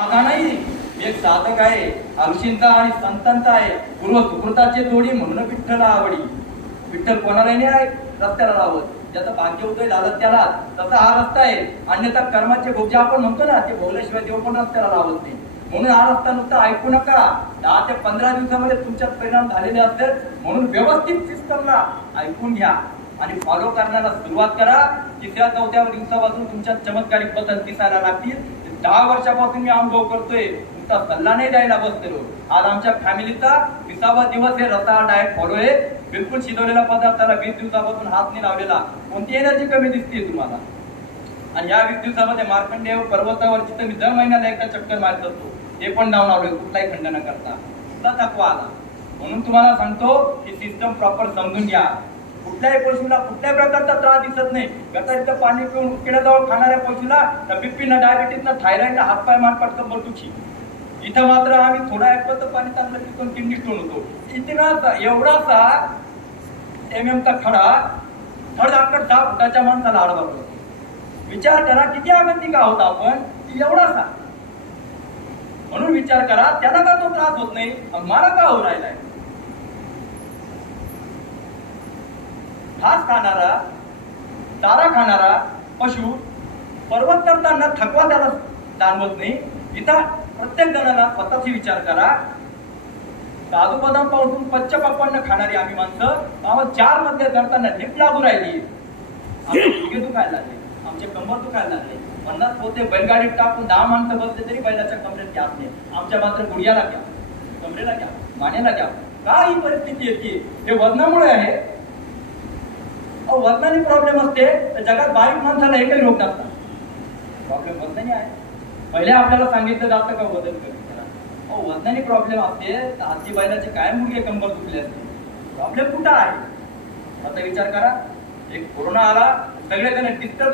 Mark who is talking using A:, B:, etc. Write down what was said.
A: आता नाही. मी एक साधक आहे ऋषींचा आणि संतांचा आहे. पूर्व सुकृताचे जोडी म्हणून विठ्ठल आवडी. विठ्ठल कोणालाही नाही आहे रस्त्याला लावत. ज्याचं भाग्य उदय झालं त्याला. तसा हा रस्ता आहे. अन्यथा कर्माचे भोग जे आपण म्हणतो ना ते भोगल्याशिवाय देव पण रस्त्याला लावत नाही. म्हणून हा रस्ता नुसता ऐकू नका. दहा ते पंधरा दिवसामध्ये तुमच्यात परिणाम झालेले असतात. म्हणून व्यवस्थित सिस्टमला ऐकून घ्या. आणि फॉलो करण्याला सुरुवात करा. तिसऱ्या चौथ्या दिवसापासून तुमच्या चमत्कारिक बदल दिसायला लागतील. दहा वर्षापासून मी अनुभव करतोय. तुमचा सल्ला नाही द्यायला बसलेलो. आज आमच्या फॅमिलीचा विसावा दिवस हे रसा डायट फॉलो आहे. बिलकुल शिजवलेला पदार्थाला वीस दिवसापासून हात नाही लावलेला. कोणती एनर्जी कमी दिसते तुम्हाला? आणि या वीस दिवसामध्ये मार्कंडेय पर्वतावरची तर मी दर महिन्याला एकदा चक्कर मारत असतो हे पण डाऊन आलोय. कुठलाही खंड न करता. कुठला थकवा आला. म्हणून तुम्हाला सांगतो की सिस्टम प्रॉपर समजून घ्या. कुठल्याही पशूला कुठल्याही प्रकारचा त्रास दिसत नाही. गटारीचं पाणी पिऊन किड्याजवळ खाणाऱ्या पशूला ना बीपी ना डायबिटीस न थायरॉइड हातपाय मानपाट कंबर दुखी इथं मात्र आम्ही थोडा ऍपचं पाणी चांगलं पिकून किंडी ठेवून होतो. इतकासा एवढासा एम एम चा खडा धड आकड दहा फुटाच्या माणसाला आडवा करतो विचार करा किती आगंती का आहोत आपण? एवढासा. म्हणून विचार करा त्याला का तो त्रास होत नाही? मला का होऊ राहिलाय? घास खाणारा चारा खाणारा पशु पर्वत करताना थकवा त्याला जाणवत नाही. इथं प्रत्येक जणाला स्वतःशी विचार करा. काजू बदामपासून पच्च पप्पांना खाणारी आम्ही माणसं. आम्हाला चारमध्ये करताना झेप लागू राहिली. आमचे दुखायला लागले. आमचे कंबर दुखायला लागले. पन्नास पोते बैलगाडीत टाकून दहा माणसं बसले तरी बैलाच्या कमरेत घ्या नाही. आमच्या मात्र गुडघ्याला घ्या. कमरेला घ्या. मानेला घ्या. का ही परिस्थिती येते. हे वजनामुळे आहे. वजनाने प्रॉब्लेम असते. तर जगात बारीक माणसाला एकही रोग नसतात प्रॉब्लेम वजनाने आहे. पहिले आपल्याला सांगितलं जातं का वजन कमी करा अहो वजनाने प्रॉब्लेम असते. तर आजी बैलाचे काय मुलगे कंबर दुखले असते. प्रॉब्लेम कुठं आहे? आता विचार करा. एक कोरोना आला सगळेजण डिस्टर्ब